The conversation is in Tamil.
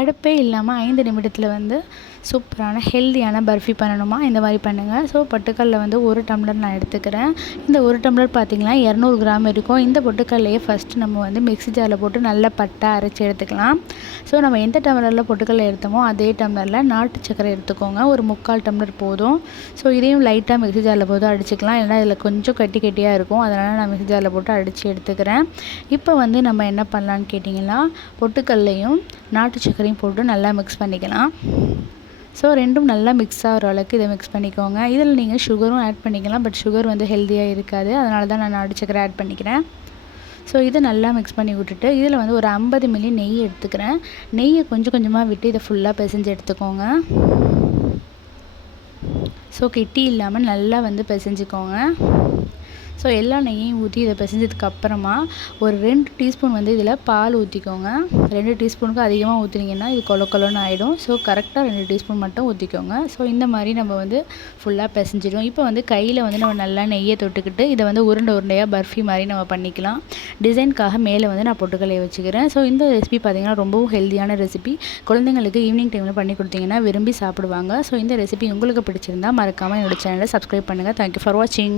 அடுப்பே இல்லாமல் ஐந்து நிமிடத்தில் வந்து சூப்பரான ஹெல்தியான பர்ஃபி பண்ணணுமா? இந்த மாதிரி பண்ணுங்கள் ஸோ பொட்டுக்கடல வந்து ஒரு டம்ளர் நான் எடுத்துக்கிறேன். இந்த ஒரு டம்ளர் பார்த்திங்கன்னா இரநூறு கிராம் இருக்கும். இந்த பொட்டுக்கல்லையே ஃபஸ்ட்டு நம்ம வந்து மிக்ஸி ஜாரில் போட்டு நல்லா பட்டை அரைச்சி எடுத்துக்கலாம். ஸோ நம்ம எந்த டம்ளரில் பொட்டுக்கடலை எடுத்தோமோ அதே டம்ளரில் நாட்டு சக்கரை எடுத்துக்கோங்க. ஒரு முக்கால் டம்ளர் போதும். ஸோ இதையும் லைட்டாக மிக்ஸி ஜாரில் போட்டு அடிச்சுக்கலாம். ஏன்னா இதில் கொஞ்சம் கட்டி கட்டியாக இருக்கும். அதனால் நான் மிக்ஸி ஜாரில் போட்டு அடித்து எடுத்துக்கிறேன். இப்போ வந்து நம்ம என்ன பண்ணலான்னு கேட்டிங்கன்னா பொட்டுக்கல்லையும் நாட்டு சர்க்கரையும் போட்டு நல்லா மிக்ஸ் பண்ணிக்கலாம். ஸோ ரெண்டும் நல்லா மிக்ஸ் ஆகிற அளவுக்கு இதை மிக்ஸ் பண்ணிக்கோங்க. இதில் நீங்கள் சுகரும் ஆட் பண்ணிக்கலாம். பட் சுகர் வந்து ஹெல்த்தியாக இருக்காது. அதனால தான் நான் நாட்டு சக்கரை ஆட் பண்ணிக்கிறேன். ஸோ இதை நல்லா மிக்ஸ் பண்ணி விட்டுட்டு இதில் வந்து ஒரு ஐம்பது மில்லி நெய் எடுத்துக்கிறேன். நெய்யை கொஞ்சம் கொஞ்சமாக விட்டு இதை ஃபுல்லாக பிசைஞ்சு எடுத்துக்கோங்க. ஸோ கெட்டி இல்லாமல் நல்லா வந்து பிசைஞ்சுக்கோங்க. ஸோ எல்லா நெய்யையும் ஊற்றி இதை பிசைஞ்சதுக்கு அப்புறமா ஒரு ரெண்டு டீஸ்பூன் வந்து இதில் பால் ஊற்றிக்கோங்க ரெண்டு டீஸ்பூனுக்கு அதிகமாக ஊற்றுனீங்கன்னா இது கொல கொலன்னு ஆகிடும் ஸோ கரெக்டாக ரெண்டு டீஸ்பூன் மட்டும் ஊற்றிக்கோங்க ஸோ இந்த மாதிரி நம்ம வந்து ஃபுல்லாக பிசைஞ்சிடும் இப்போ வந்து கையில் வந்து நம்ம நல்லா நெய்யை தொட்டுக்கிட்டு இதை வந்து உருண்டை உருண்டையாக பர்ஃபி மாதிரி நம்ம பண்ணிக்கலாம். டிசைனுக்காக மேலே வந்து நான் பொட்டுக்கலையை வச்சுக்கிறேன். ஸோ இந்த ரெசிபி பார்த்திங்கன்னா ரொம்பவும் ஹெல்த்தியான ரெசிபி குழந்தைங்களுக்கு ஈவினிங் டைமில் பண்ணி கொடுத்தீங்கன்னா விரும்பி சாப்பிடுவாங்க. ஸோ இந்த ரெசிபி உங்களுக்கு பிடிச்சிருந்தா மறக்காமல் என்னோடய சேனலை சப்ஸ்கிரைப் பண்ணுங்கள் தேங்க்யூ ஃபார் வாட்சிங்